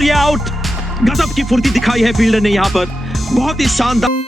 और ये आउट। गजब की फुर्ती दिखाई है फील्डर ने यहाँ पर, बहुत ही शानदार।